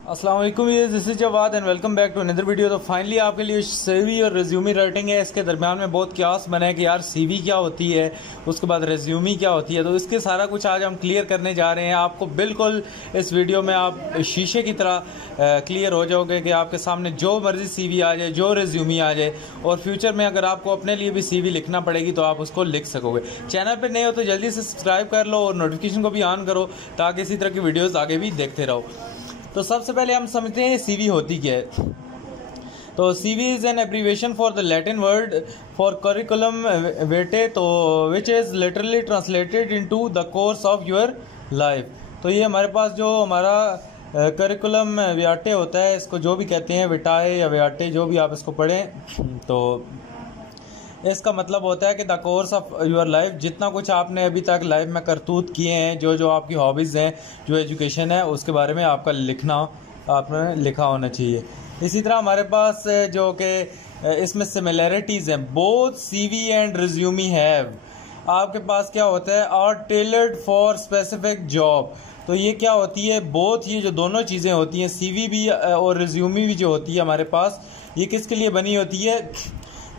अस्सलाम वालेकुम, this is Jawad and welcome back to another video. तो फाइनली आपके लिए सीवी और रिज्यूमी राइटिंग है। इसके दरमियान में बहुत क्यास बना है कि यार सीवी क्या होती है, उसके बाद रिज्यूमी क्या होती है। तो इसके सारा कुछ आज हम क्लियर करने जा रहे हैं। आपको बिल्कुल इस वीडियो में आप शीशे की तरह क्लियर हो जाओगे कि आपके सामने जो मर्जी सीवी आ जाए, जो रिज्यूमी आ जाए, और फ्यूचर में अगर आपको अपने लिए भी सीवी लिखना पड़ेगी तो आप उसको लिख सकोगे। चैनल पर नए हो तो जल्दी से सब्सक्राइब कर लो और नोटिफिकेशन को भी ऑन करो ताकि इसी तरह की वीडियोज़ आगे भी देखते रहो। तो सबसे पहले हम समझते हैं सीवी होती क्या है। तो CV is an abbreviation for the Latin word for curriculum vitae, तो which is literally translated into the course of your life. तो ये हमारे पास जो हमारा करिकुलम व्याटे होता है, इसको जो भी कहते हैं विटाए या व्याटे, जो भी आप इसको पढ़ें, तो इसका मतलब होता है कि the course of your life, जितना कुछ आपने अभी तक लाइफ में करतूत किए हैं, जो जो आपकी हॉबीज़ हैं, जो एजुकेशन है, उसके बारे में आपका लिखना आपने लिखा होना चाहिए। इसी तरह हमारे पास जो कि इसमें सिमिलैरिटीज़ हैं, both CV and resume have. आपके पास क्या होता है, are tailored for specific job. तो ये क्या होती है, बोथ, ये जो दोनों चीज़ें होती हैं, सीवी भी और रिज्यूमी भी जो होती है हमारे पास, ये किसके लिए बनी होती है,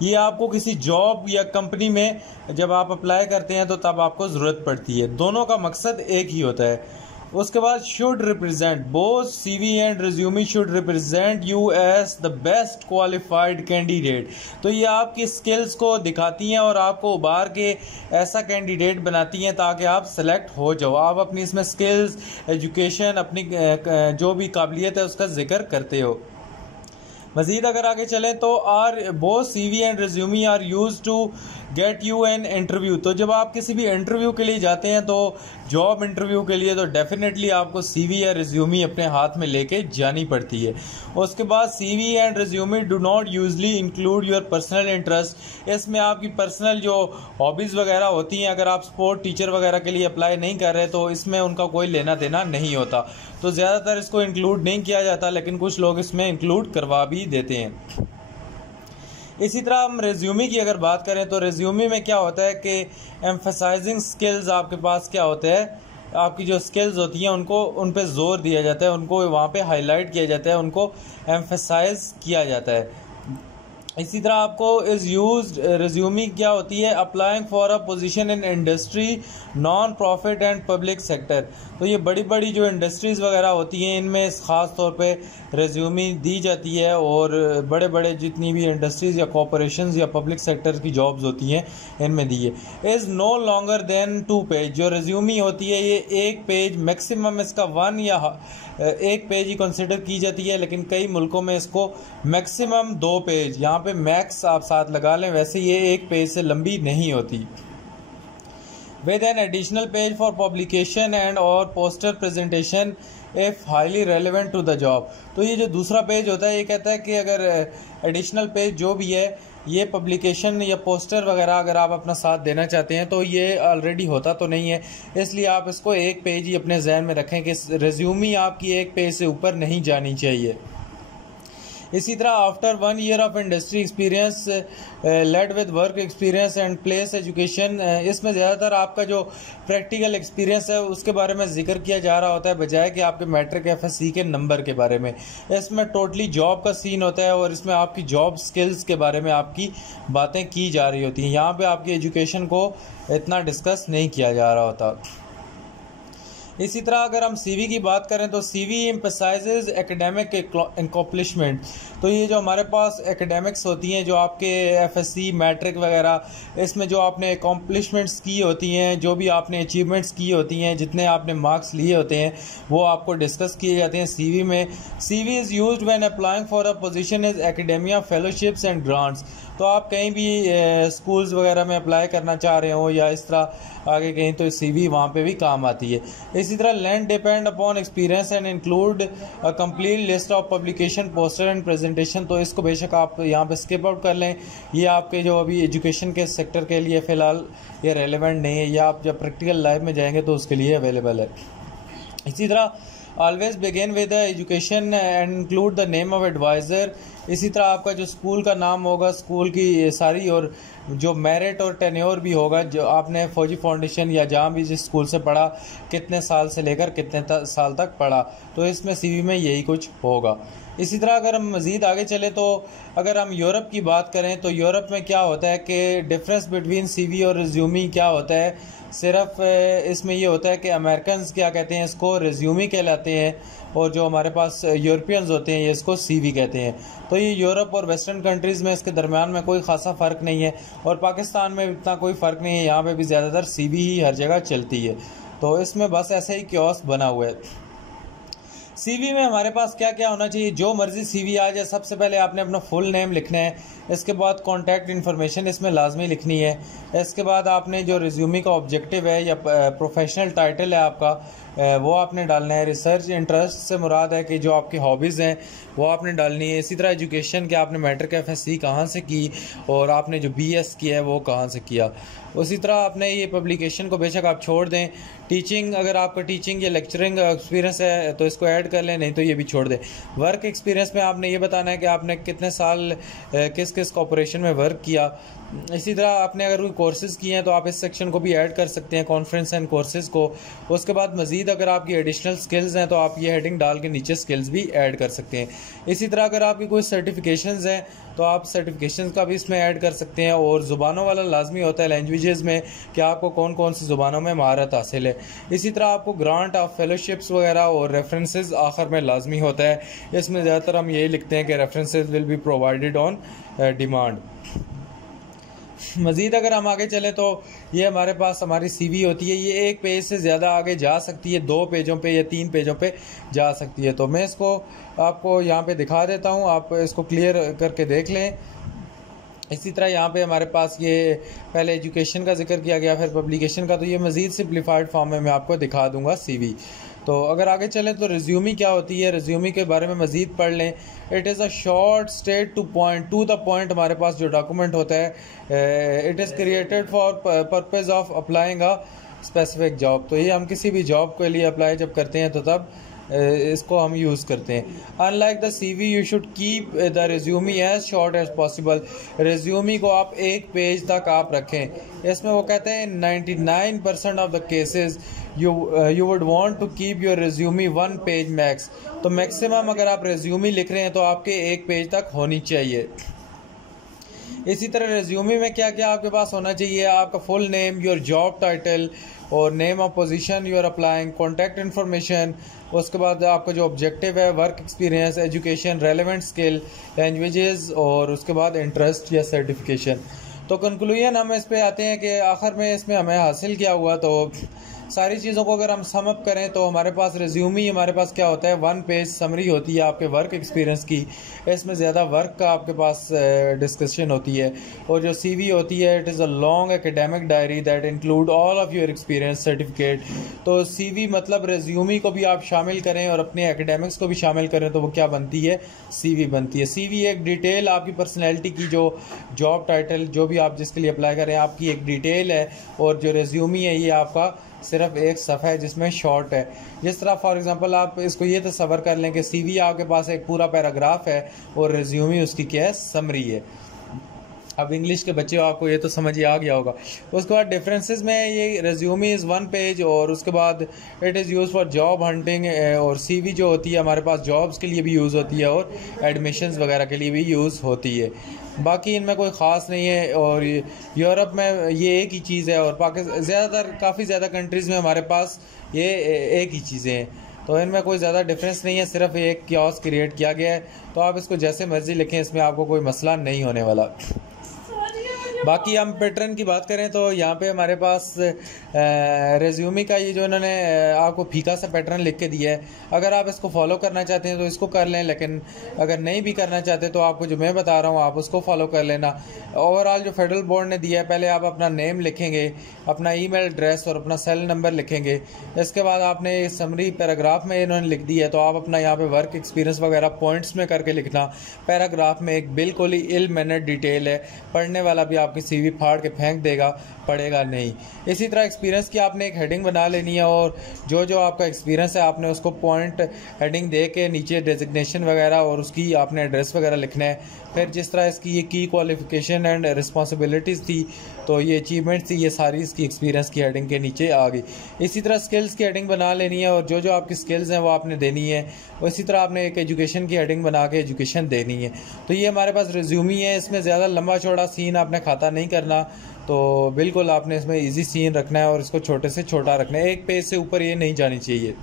ये आपको किसी जॉब या कंपनी में जब आप अप्लाई करते हैं तो तब आपको ज़रूरत पड़ती है। दोनों का मकसद एक ही होता है। उसके बाद should represent, both CV and resume should represent you as the best qualified candidate. तो ये आपकी स्किल्स को दिखाती हैं और आपको उबार के ऐसा कैंडिडेट बनाती हैं ताकि आप सेलेक्ट हो जाओ। आप अपनी इसमें स्किल्स, एजुकेशन, अपनी जो भी काबिलियत है उसका जिक्र करते हो। मज़ीद अगर आगे चलें तो are both CV and resume are use to get you an interview. तो जब आप किसी भी इंटरव्यू के लिए जाते हैं, तो जॉब इंटरव्यू के लिए, तो डेफिनेटली आपको सीवी या रिज्यूमी अपने हाथ में लेके जानी पड़ती है। उसके बाद CV and resume do not usually include your personal interest. इसमें आपकी पर्सनल जो हॉबीज़ वगैरह होती हैं, अगर आप स्पोर्ट टीचर वगैरह के लिए अप्लाई नहीं कर रहे तो इसमें उनका कोई लेना देना नहीं होता, तो ज़्यादातर इसको इंक्लूड नहीं किया जाता, लेकिन कुछ लोग इसमें इंक्लूड करवा भी देते हैं। इसी तरह हम रिज्यूमी की अगर बात करें तो रिज्यूमी में क्या होता है कि एम्फसाइजिंग स्किल्स, आपके पास क्या होता है, आपकी जो स्किल्स होती हैं उनको उन पे जोर दिया जाता है, उनको वहाँ पे हाईलाइट किया जाता है, उनको एम्फसाइज किया जाता है। इसी तरह आपको इज़ यूज्ड रिज्यूमी क्या होती है, applying for a position in industry, non profit and public sector. तो ये बड़ी बड़ी जो इंडस्ट्रीज़ वगैरह होती हैं, इनमें ख़ास तौर पे रिज्यूमी दी जाती है, और बड़े बड़े जितनी भी इंडस्ट्रीज़ या कॉरपोरेशंस या पब्लिक सेक्टर की जॉब्स होती हैं, इनमें दी है। Is no longer than 2 page. जो रिज्यूमी होती है ये 1 पेज, मैक्सिमम इसका 1 या 1 पेज ही कंसिडर की जाती है, लेकिन कई मुल्कों में इसको मैक्सिमम 2 पेज, यहाँ पे मैक्स आप साथ लगा लें, वैसे ये 1 पेज से लंबी नहीं होती। With an additional page for publication and और poster presentation if highly relevant to the job. तो ये जो दूसरा पेज होता है, ये कहता है कि अगर एडिशनल पेज जो भी है, ये पब्लिकेशन या पोस्टर वगैरह अगर आप अपना साथ देना चाहते हैं तो ये ऑलरेडी होता तो नहीं है, इसलिए आप इसको 1 पेज ही अपने जहन में रखें कि रिज्यूमी आपकी 1 पेज से ऊपर नहीं जानी चाहिए। इसी तरह after 1 year of industry experience led with work experience and place education, इसमें ज़्यादातर आपका जो प्रैक्टिकल एक्सपीरियंस है उसके बारे में जिक्र किया जा रहा होता है, बजाय कि आपके मैट्रिक FSC के नंबर के बारे में। इसमें टोटली जॉब का सीन होता है और इसमें आपकी जॉब स्किल्स के बारे में आपकी बातें की जा रही होती हैं। यहाँ पर आपकी एजुकेशन को इतना डिस्कस नहीं किया जा रहा होता। इसी तरह अगर हम सीवी की बात करें तो सीवी एम्फसाइजेज एकेडमिक अकम्पलिशमेंट। तो ये जो हमारे पास एकेडमिक्स होती हैं, जो आपके FSC, मैट्रिक वगैरह, इसमें जो आपने अकम्पलिशमेंट्स की होती हैं, जो भी आपने अचीवमेंट्स की होती हैं, जितने आपने मार्क्स लिए होते हैं, वो आपको डिस्कस किए जाते हैं सीवी में। CV is used when applying for a position is academia, fellowships and grants. तो आप कहीं भी स्कूल्स वगैरह में अप्लाई करना चाह रहे हो या इस तरह आगे कहीं, तो सीवी वहाँ पे भी काम आती है। इसी तरह land depend upon experience and include a complete list of publication, poster and presentation. तो इसको बेशक आप यहाँ पे स्किप आउट कर लें, ये आपके जो अभी एजुकेशन के सेक्टर के लिए फ़िलहाल ये रेलेवेंट नहीं है, या आप जब प्रैक्टिकल लाइफ में जाएंगे तो उसके लिए अवेलेबल है। इसी तरह always begin with education and include the name of advisor. इसी तरह आपका जो स्कूल का नाम होगा, स्कूल की सारी, और जो मेरिट और टेन्योर भी होगा, जो आपने फौजी फाउंडेशन या जहाँ भी जिस स्कूल से पढ़ा, कितने साल से लेकर कितने साल तक पढ़ा, तो इसमें सीवी में यही कुछ होगा। इसी तरह अगर हम मज़ीद आगे चले तो अगर हम यूरोप की बात करें तो यूरोप में क्या होता है कि डिफरेंस बिटवीन सीवी और रिज्यूमी क्या होता है, सिर्फ इसमें ये होता है कि अमेरिकन्स क्या कहते हैं, इसको रिज्यूमी कहलाते हैं, और जो हमारे पास यूरोपियंस होते हैं ये इसको सीवी कहते हैं। तो ये यूरोप और वेस्टर्न कंट्रीज़ में इसके दरमियान में कोई ख़ासा फ़र्क नहीं है, और पाकिस्तान में इतना कोई फ़र्क नहीं है, यहाँ पे भी ज़्यादातर सीवी ही हर जगह चलती है। तो इसमें बस ऐसे ही क्योस बना हुआ है। सीवी में हमारे पास क्या क्या होना चाहिए, जो मर्ज़ी सीवी आ जाए, सबसे पहले आपने अपना फुल नेम लिखना है, इसके बाद कॉन्टैक्ट इन्फॉर्मेशन इसमें लाजमी लिखनी है, इसके बाद आपने जो रिज्यूमी का ऑब्जेक्टिव है या प्रोफेशनल टाइटल है आपका, वो आपने डालना है। रिसर्च इंटरेस्ट से मुराद है कि जो आपकी हॉबीज़ हैं वो आपने डालनी है। इसी तरह एजुकेशन के आपने मैट्रिक FSC कहाँ से की, और आपने जो BS किया है वो कहाँ से किया। उसी तरह आपने ये पब्लिकेशन को बेशक आप छोड़ दें, टीचिंग, अगर आपका टीचिंग या लेक्चरिंग एक्सपीरियंस है तो इसको ऐड कर लें, नहीं तो ये भी छोड़ दें। वर्क एक्सपीरियंस में आपने ये बताना है कि आपने कितने साल किस किस कॉर्पोरेशन में वर्क किया। इसी तरह आपने अगर कोई कोर्सेज़ किए हैं तो आप इस सेक्शन को भी ऐड कर सकते हैं, कॉन्फ्रेंस एंड कोर्सेज़ को। उसके बाद मज़ीद अगर आपकी एडिशनल स्किल्स हैं तो आप ये हेडिंग डाल के नीचे स्किल्स भी ऐड कर सकते हैं। इसी तरह अगर आपकी कोई सर्टिफिकेशंस हैं तो आप सर्टिफिकेशंस का भी इसमें ऐड कर सकते हैं। और ज़ुबानों वाला लाजमी होता है लैंग्वेजेस में कि आपको कौन कौन सी ज़ुबानों में महारत हासिल है। इसी तरह आपको ग्रांट ऑफ फेलोशिप्स वगैरह और रेफरेंसेस आखिर में लाजमी होता है। इसमें ज़्यादातर हम यही लिखते हैं कि references will be provided on demand. मज़ीद अगर हम आगे चलें तो ये हमारे पास हमारी सीवी होती है, ये एक पेज से ज़्यादा आगे जा सकती है, 2 पेजों पे या 3 पेजों पे जा सकती है। तो मैं इसको आपको यहाँ पे दिखा देता हूँ, आप इसको क्लियर करके देख लें। इसी तरह यहाँ पे हमारे पास ये पहले एजुकेशन का जिक्र किया गया, फिर पब्लिकेशन का, तो ये मज़ीद सिंप्लीफाइड फॉर्म में मैं आपको दिखा दूँगा सीवी। तो अगर आगे चलें तो रिज्यूमी क्या होती है, रिज्यूमी के बारे में मज़ीद पढ़ लें। It is a short state to the point हमारे पास जो डॉक्यूमेंट होता है। It is created for purpose of applying a specific job. तो ये हम किसी भी जॉब के लिए अप्लाई जब करते हैं तो तब इसको हम यूज़ करते हैं। Unlike the CV you should keep the resume as short as possible. Resume को आप एक पेज तक आप रखें। इसमें वो कहते हैं 99% of the cases you would want to keep your resume 1 page max. तो मैक्सिमम अगर आप रिज्यूमी लिख रहे हैं तो आपके 1 पेज तक होनी चाहिए। इसी तरह रिज्यूमी में क्या क्या आपके पास होना चाहिए, आपका full name, your job title और name of position you are applying, contact information, उसके बाद आपका जो ऑब्जेक्टिव है, work experience, education, relevant skill, languages, और उसके बाद इंटरेस्ट या सर्टिफिकेशन। तो कंक्लूजन हम इस पे आते हैं कि आखिर में इसमें हमें हासिल क्या हुआ। तो सारी चीज़ों को अगर हम सम अप करें तो हमारे पास रिज्यूमी हमारे पास क्या होता है, 1 पेज समरी होती है आपके वर्क एक्सपीरियंस की। इसमें ज़्यादा वर्क का आपके पास डिस्कशन होती है। और जो सीवी होती है, it is a long academic diary that include all of your experience certificate. तो सीवी मतलब रिज्यूमी को भी आप शामिल करें और अपने एकेडमिक्स को भी शामिल करें तो वो क्या बनती है, सीवी बनती है। सीवी एक डिटेल आपकी पर्सनैलिटी की, जो जॉब टाइटल जो भी आप जिसके लिए अप्लाई करें आपकी एक डिटेल है, और जो रिज्यूमी है ये आपका सिर्फ एक सफ़ा है जिसमें शॉर्ट है। जिस तरह फॉर एग्जांपल आप इसको ये तस्वर कर लें कि सीवी आपके पास एक पूरा पैराग्राफ है और रिज्यूमी उसकी क्या है, समरी है। अब इंग्लिश के बच्चे आपको ये तो समझ ही आ गया होगा। उसके बाद डिफरेंसेस में ये रिज्यूमी इज़ 1 पेज, और उसके बाद it is use for job hunting, और सीवी जो होती है हमारे पास जॉब्स के लिए भी यूज़ होती है और एडमिशन्स वगैरह के लिए भी यूज़ होती है। बाकी इनमें कोई ख़ास नहीं है। और यूरोप में ये एक ही चीज़ है, और पाकिस्तान ज़्यादातर काफ़ी ज़्यादा कंट्रीज़ में हमारे पास ये एक ही चीज़ें हैं। तो इनमें कोई ज़्यादा डिफरेंस नहीं है, सिर्फ एक क्योस क्रिएट किया गया है। तो आप इसको जैसे मर्ज़ी लिखें, इसमें आपको कोई मसला नहीं होने वाला। बाकी हम पैटर्न की बात करें तो यहाँ पे हमारे पास रेज्यूमी का ये जो इन्होंने आपको फीका सा पैटर्न लिख के दिया है। अगर आप इसको फॉलो करना चाहते हैं तो इसको कर लें, लेकिन अगर नहीं भी करना चाहते तो आपको जो मैं बता रहा हूँ आप उसको फॉलो कर लेना। ओवरऑल जो फेडरल बोर्ड ने दिया है, पहले आप अपना नेम लिखेंगे, अपना ईमेल एड्रेस और अपना सेल नंबर लिखेंगे। इसके बाद आपने समरी पैराग्राफ में इन्होंने लिख दी है, तो आप अपना यहाँ पे वर्क एक्सपीरियंस वगैरह पॉइंट्स में करके लिखना। पैराग्राफ में एक बिल्कुल ही इल मैनर्ड डिटेल है, पढ़ने वाला भी आपकी सीवी फाड़ के फेंक देगा, पढ़ेगा नहीं। इसी तरह एक्सपीरियंस की आपने एक हेडिंग बना लेनी है और जो जो आपका एक्सपीरियंस है आपने उसको पॉइंट हेडिंग दे के नीचे डेजिग्नेशन वगैरह और उसकी आपने एड्रेस वगैरह लिखना है। फिर जिस तरह इसकी ये की क्वालिफिकेशन एंड रिस्पॉन्सिबिलिटीज़ थी, तो ये अचीवमेंट्स थी, ये सारी इसकी एक्सपीरियंस की हेडिंग के नीचे आ गई। इसी तरह स्किल्स की हेडिंग बना लेनी है और जो जो आपकी स्किल्स हैं वो आपने देनी है। और इसी तरह आपने एक एजुकेशन की हेडिंग बना के एजुकेशन देनी है। तो ये हमारे पास रिज्यूमी है, इसमें ज़्यादा लंबा चौड़ा सीन आपने खाता नहीं करना, तो बिल्कुल आपने इसमें इजी सीन रखना है और इसको छोटे से छोटा रखना है, एक पेज से ऊपर ये नहीं जानी चाहिए।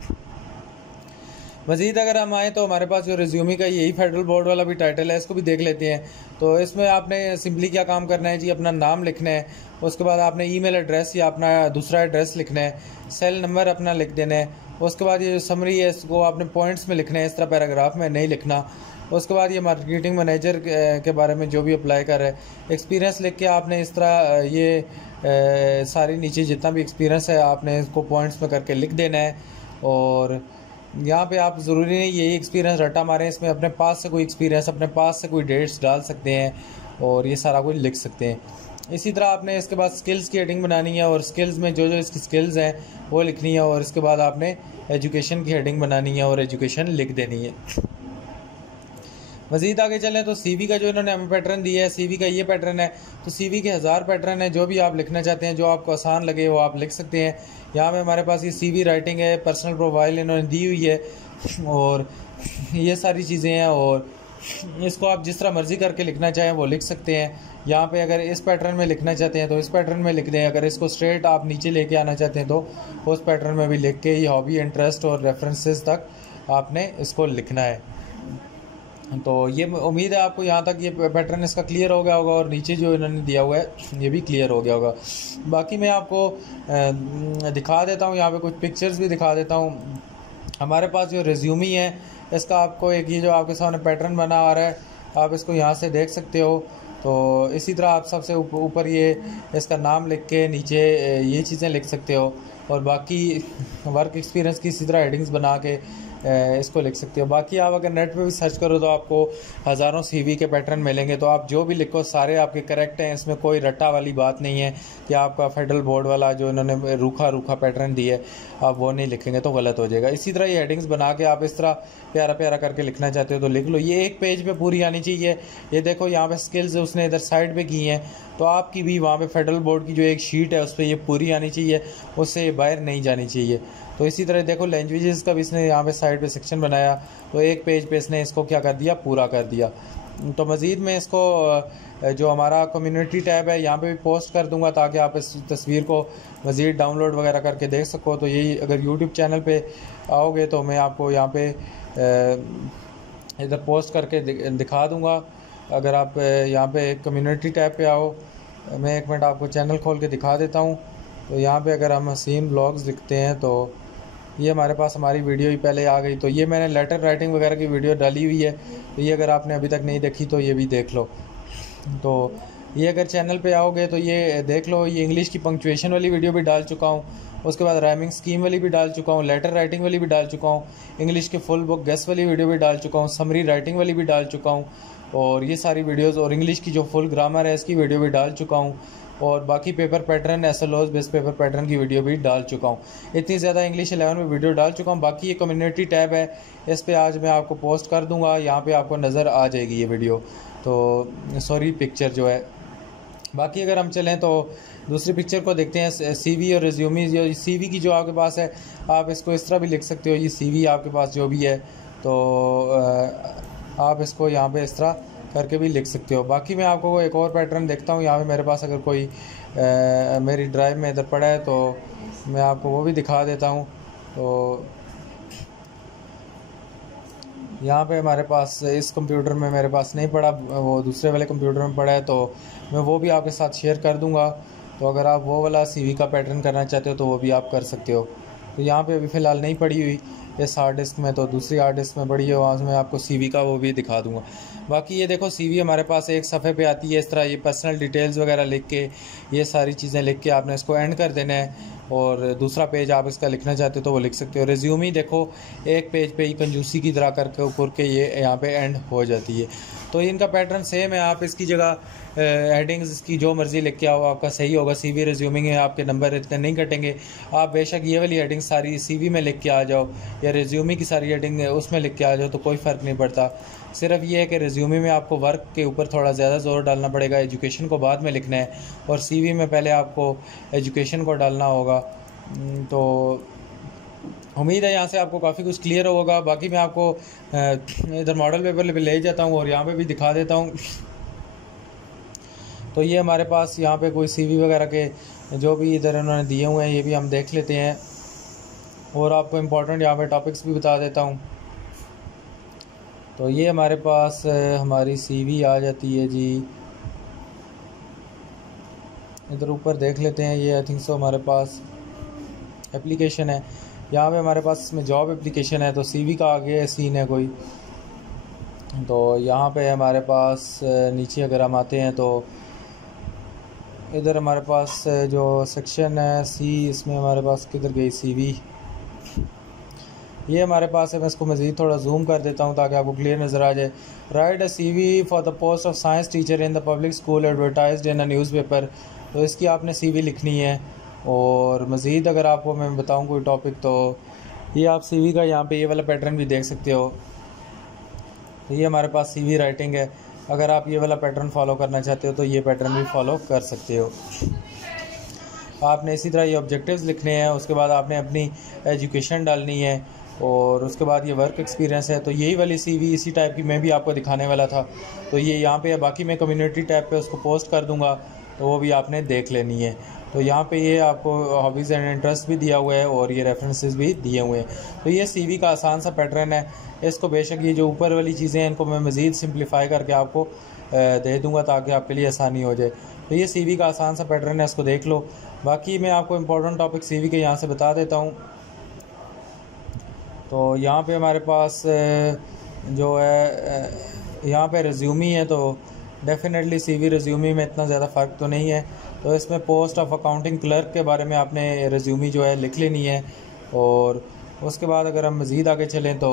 मज़ीद अगर हम आएँ तो हमारे पास जो रिज्यूमी का यही फेडरल बोर्ड वाला भी टाइटल है, इसको भी देख लेते हैं। तो इसमें आपने सिंपली क्या काम करना है जी, अपना नाम लिखना है, उसके बाद आपने ईमेल एड्रेस या अपना दूसरा एड्रेस लिखना है, सेल नंबर अपना लिख देना है। उसके बाद ये जो समरी है इसको आपने पॉइंट्स में लिखना है, इस तरह पैराग्राफ में नहीं लिखना। उसके बाद ये मार्केटिंग मैनेजर के बारे में जो भी अप्लाई कर रहा है एक्सपीरियंस लिख के आपने इस तरह ये सारी नीचे जितना भी एक्सपीरियंस है आपने इसको पॉइंट्स में करके लिख देना है। और यहाँ पे आप ज़रूरी नहीं यही एक्सपीरियंस रटा मारें, इसमें अपने पास से कोई एक्सपीरियंस, अपने पास से कोई डेट्स डाल सकते हैं और ये सारा कुछ लिख सकते हैं। इसी तरह आपने इसके बाद स्किल्स की हेडिंग बनानी है और स्किल्स में जो जो इसकी स्किल्स हैं वो लिखनी है और इसके बाद आपने एजुकेशन की हेडिंग बनानी है और एजुकेशन लिख देनी है। मज़ीद आगे चलें तो सीवी का जो इन्होंने हमें पैटर्न दिया है, सीवी का ये पैटर्न है। तो सीवी के 1000 पैटर्न है, जो भी आप लिखना चाहते हैं, जो आपको आसान लगे वो आप लिख सकते हैं। यहाँ में हमारे पास ये सीवी राइटिंग है, पर्सनल प्रोफाइल इन्होंने दी हुई है और ये सारी चीज़ें हैं और इसको आप जिस तरह मर्ज़ी करके लिखना चाहें वो लिख सकते हैं। यहाँ पे अगर इस पैटर्न में लिखना चाहते हैं तो इस पैटर्न में लिख दें, अगर इसको स्ट्रेट आप नीचे लेके आना चाहते हैं तो उस पैटर्न में भी लिख के ये हॉबी, इंटरेस्ट और रेफरेंसेस तक आपने इसको लिखना है। तो ये उम्मीद है आपको यहाँ तक ये पैटर्न इसका क्लियर हो गया होगा और नीचे जो इन्होंने दिया हुआ है ये भी क्लियर हो गया होगा। बाकी मैं आपको दिखा देता हूँ, यहाँ पे कुछ पिक्चर्स भी दिखा देता हूँ। हमारे पास जो रिज्यूमी है इसका आपको एक ये जो आपके सामने पैटर्न बना आ रहा है, आप इसको यहाँ से देख सकते हो। तो इसी तरह आप सबसे ऊपर ये इसका नाम लिख के नीचे ये चीज़ें लिख सकते हो और बाकी वर्क एक्सपीरियंस की इसी तरह हेडिंग्स बना के इसको लिख सकते हो। बाकी आप अगर नेट पे भी सर्च करो तो आपको हज़ारों सीवी के पैटर्न मिलेंगे, तो आप जो भी लिखो सारे आपके करेक्ट हैं, इसमें कोई रट्टा वाली बात नहीं है कि आपका फेडरल बोर्ड वाला जो इन्होंने रूखा रूखा पैटर्न दिया है आप वो नहीं लिखेंगे तो गलत हो जाएगा। इसी तरह ये हेडिंग्स बना के आप इस तरह प्यारा प्यारा करके लिखना चाहते हो तो लिख लो, ये एक पेज पे पूरी आनी चाहिए। ये देखो यहाँ पे स्किल्स उसने इधर साइड पे की हैं, तो आपकी भी वहाँ पे फेडरल बोर्ड की जो एक शीट है उस पर ये पूरी आनी चाहिए, उससे ये बाहर नहीं जानी चाहिए। तो इसी तरह देखो लैंग्वेजेस का भी इसने यहाँ पे साइड पे सेक्शन बनाया, तो एक पेज पे इसने इसको क्या कर दिया, पूरा कर दिया। तो मज़ीद में इसको जो हमारा कम्युनिटी टैब है यहाँ पे भी पोस्ट कर दूंगा ताकि आप इस तस्वीर को मज़ीद डाउनलोड वगैरह करके देख सको। तो यही अगर यूट्यूब चैनल पे आओगे तो मैं आपको यहाँ पे इधर पोस्ट करके दिखा दूँगा। अगर आप यहाँ पे कम्युनिटी टैब पे आओ, मैं एक मिनट आपको चैनल खोल के दिखा देता हूँ। तो यहाँ पे अगर हम हसीन ब्लॉग्स लिखते हैं तो ये हमारे पास हमारी वीडियो ही पहले आ गई। तो ये मैंने लेटर राइटिंग वगैरह की वीडियो डाली हुई है, तो ये अगर आपने अभी तक नहीं देखी तो ये भी देख लो। तो ये अगर चैनल पे आओगे तो ये देख लो, ये इंग्लिश की पंक्चुएशन वाली वीडियो भी डाल चुका हूँ, उसके बाद राइमिंग स्कीम वाली भी डाल चुका हूँ, लेटर राइटिंग वाली भी डाल चुका हूँ, इंग्लिश की फुल बुक गेस वाली वीडियो भी डाल चुका हूँ, समरी राइटिंग वाली भी डाल चुका हूँ और ये सारी वीडियोस और इंग्लिश की जो फुल ग्रामर है इसकी वीडियो भी डाल चुका हूँ और बाकी paper pattern SLOs best paper pattern की वीडियो भी डाल चुका हूँ। इतनी ज़्यादा इंग्लिश 11 में वीडियो डाल चुका हूँ। बाकी ये कम्युनिटी टैब है, इस पर आज मैं आपको पोस्ट कर दूँगा, यहाँ पे आपको नज़र आ जाएगी ये वीडियो, तो सॉरी पिक्चर जो है। बाकी अगर हम चलें तो दूसरी पिक्चर को देखते हैं, सीवी और रिज्यूमी। जो सीवी की जो आपके पास है आप इसको इस तरह भी लिख सकते हो, ये सीवी आपके पास जो भी है तो आप इसको यहाँ पे इस तरह करके भी लिख सकते हो। बाकी मैं आपको एक और पैटर्न देखता हूँ, यहाँ पे मेरे पास अगर कोई मेरी ड्राइव में इधर पड़ा है तो मैं आपको वो भी दिखा देता हूँ। तो यहाँ पे हमारे पास इस कंप्यूटर में मेरे पास नहीं पड़ा, वो दूसरे वाले कंप्यूटर में पड़ा है, तो मैं वो भी आपके साथ शेयर कर दूँगा। तो अगर आप वो वाला सीवी का पैटर्न करना चाहते हो तो वो भी आप कर सकते हो। तो यहाँ पे अभी फ़िलहाल नहीं पड़ी हुई इस हार्ड डिस्क में, तो दूसरी हार्ड डिस्क में पड़ी है, वहाँ से मैं आपको सीवी का वो भी दिखा दूँगा। बाकी ये देखो सीवी हमारे पास एक सफ़े पे आती है इस तरह, ये पर्सनल डिटेल्स वगैरह लिख के ये सारी चीज़ें लिख के आपने इसको एंड कर देना है। और दूसरा पेज आप इसका लिखना चाहते हो तो वो लिख सकते हो। रिज्यूमी देखो एक पेज पे ही कंजूसी की तरह करके ये यहाँ पे एंड हो जाती है। तो इनका पैटर्न सेम है। आप इसकी जगह हेडिंग्स इसकी जो मर्ज़ी लिख के आओ, आपका सही होगा। सीवी रिज्यूमिंग में आपके नंबर इतने नहीं कटेंगे। आप बेशक ये वाली हेडिंग सारी सीवी में लिख के आ जाओ या रिज्यूमी की सारी हेडिंग उसमें लिख के आ जाओ तो कोई फ़र्क नहीं पड़ता। सिर्फ ये है कि रिज्यूमी में आपको वर्क के ऊपर थोड़ा ज़्यादा ज़ोर डालना पड़ेगा, एजुकेशन को बाद में लिखना है, और सीवी में पहले आपको एजुकेशन को डालना होगा। तो उम्मीद है यहाँ से आपको काफ़ी कुछ क्लियर होगा। बाकी मैं आपको इधर मॉडल पेपर पे ले जाता हूँ और यहाँ पे भी दिखा देता हूँ। तो ये हमारे पास यहाँ पे कोई सीवी वगैरह के जो भी इधर उन्होंने दिए हुए हैं ये भी हम देख लेते हैं, और आपको इम्पोर्टेंट यहाँ पे टॉपिक्स भी बता देता हूँ। तो ये हमारे पास हमारी सीवी आ जाती है जी। इधर ऊपर देख लेते हैं, ये आई थिंक सो हमारे पास एप्लीकेशन है। यहाँ पे हमारे पास इसमें जॉब एप्लीकेशन है, तो सीवी का आगे सीन है कोई। तो यहाँ पे हमारे पास नीचे अगर हम आते हैं तो इधर हमारे पास जो सेक्शन है सी, इसमें हमारे पास किधर गई सीवी, ये हमारे पास है। मैं इसको मज़ीद थोड़ा जूम कर देता हूँ ताकि आपको क्लियर नज़र आ जाए। Right a CV for the post of science teacher in the public school advertised in a newspaper. तो इसकी आपने सीवी लिखनी है। और मज़ीद अगर आपको मैं बताऊँ कोई टॉपिक, तो ये आप सीवी का यहाँ पे ये वाला पैटर्न भी देख सकते हो। तो ये हमारे पास सीवी राइटिंग है। अगर आप ये वाला पैटर्न फॉलो करना चाहते हो तो ये पैटर्न भी फॉलो कर सकते हो। आपने इसी तरह ये ऑब्जेक्टिव्स लिखने हैं, उसके बाद आपने अपनी एजुकेशन डालनी है, और उसके बाद ये वर्क एक्सपीरियंस है। तो यही वाली सीवी इसी टाइप की मैं भी आपको दिखाने वाला था। तो ये यहाँ पे है। बाकी मैं कम्युनिटी टैब पे उसको पोस्ट कर दूँगा, तो वो भी आपने देख लेनी है। तो यहाँ पे ये आपको हॉबीज़ एंड इंटरेस्ट भी दिया हुआ है और ये रेफरेंसेस भी दिए हुए हैं। तो ये सीवी का आसान सा पैटर्न है। इसको बेशक ये जो ऊपर वाली चीज़ें हैं इनको मैं मज़ीद सिंप्लीफाई करके आपको दे दूँगा ताकि आपके लिए आसानी हो जाए। तो ये सीवी का आसान सा पैटर्न है, इसको देख लो। बाकी मैं आपको इम्पोर्टेंट टॉपिक सीवी के यहाँ से बता देता हूँ। तो यहाँ पे हमारे पास जो है यहाँ पे रिज्यूमी है, तो डेफिनेटली सीवी रिज्यूमी में इतना ज़्यादा फ़र्क तो नहीं है। तो इसमें पोस्ट ऑफ अकाउंटिंग क्लर्क के बारे में आपने रिज्यूमी जो है लिख लेनी है। और उसके बाद अगर हम मज़ीद आगे चलें तो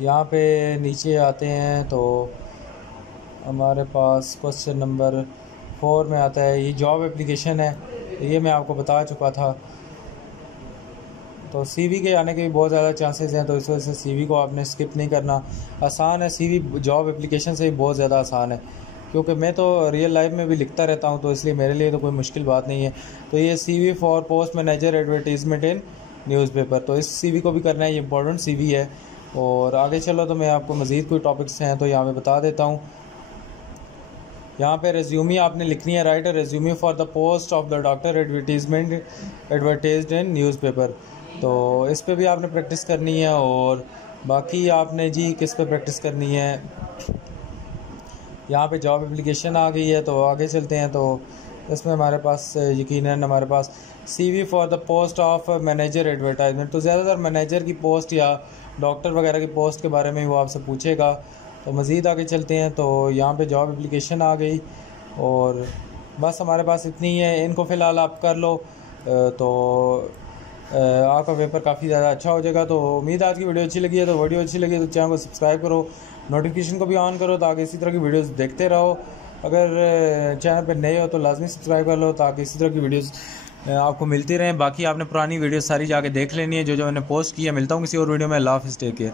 यहाँ पे नीचे आते हैं तो हमारे पास क्वेश्चन नंबर 4 में आता है, ये जॉब एप्लीकेशन है। ये मैं आपको बता चुका था। तो सीवी के आने के भी बहुत ज़्यादा चांसेस हैं, तो इस वजह से सीवी को आपने स्किप नहीं करना। आसान है सीवी, जॉब एप्लीकेशन से भी बहुत ज़्यादा आसान है, क्योंकि मैं तो रियल लाइफ में भी लिखता रहता हूं, तो इसलिए मेरे लिए तो कोई मुश्किल बात नहीं है। तो ये CV for post manager advertisement in newspaper, तो इस सीवी को भी करना है, ये इंपॉर्टेंट सीवी है। और आगे चलो तो मैं आपको मज़ीद कोई टॉपिक्स हैं तो यहाँ पे बता देता हूँ। यहाँ पे रेज्यूमी आपने लिखनी है। Right resume for the post of the doctor advertised in newspaper. तो इस पे भी आपने प्रैक्टिस करनी है। और बाकी आपने जी किस पे प्रैक्टिस करनी है, यहाँ पे जॉब एप्लीकेशन आ गई है। तो आगे चलते हैं। तो इसमें हमारे पास यकीनन हमारे पास CV for the post of manager advertisement, तो ज़्यादातर मैनेजर की पोस्ट या डॉक्टर वगैरह की पोस्ट के बारे में वो आपसे पूछेगा। तो मज़ीद आगे चलते हैं। तो यहाँ पे जॉब एप्लीकेशन आ गई और बस हमारे पास इतनी है। इनको फ़िलहाल आप कर लो तो आपका पेपर काफ़ी ज़्यादा अच्छा हो जाएगा। तो उम्मीद आज की वीडियो अच्छी लगी है। तो वीडियो अच्छी लगी तो चैनल को सब्सक्राइब करो, नोटिफिकेशन को भी ऑन करो ताकि इसी तरह की वीडियोस देखते रहो। अगर चैनल पर नए हो तो लाजमी सब्सक्राइब कर लो ताकि इसी तरह की वीडियोस आपको मिलती रहें। बाकी आपने पुरानी वीडियो सारी जाके देख लेनी है जो मैंने पोस्ट की है। मिलता हूँ किसी और वीडियो में। अल्लाह हाफ़िज़, टेक केयर।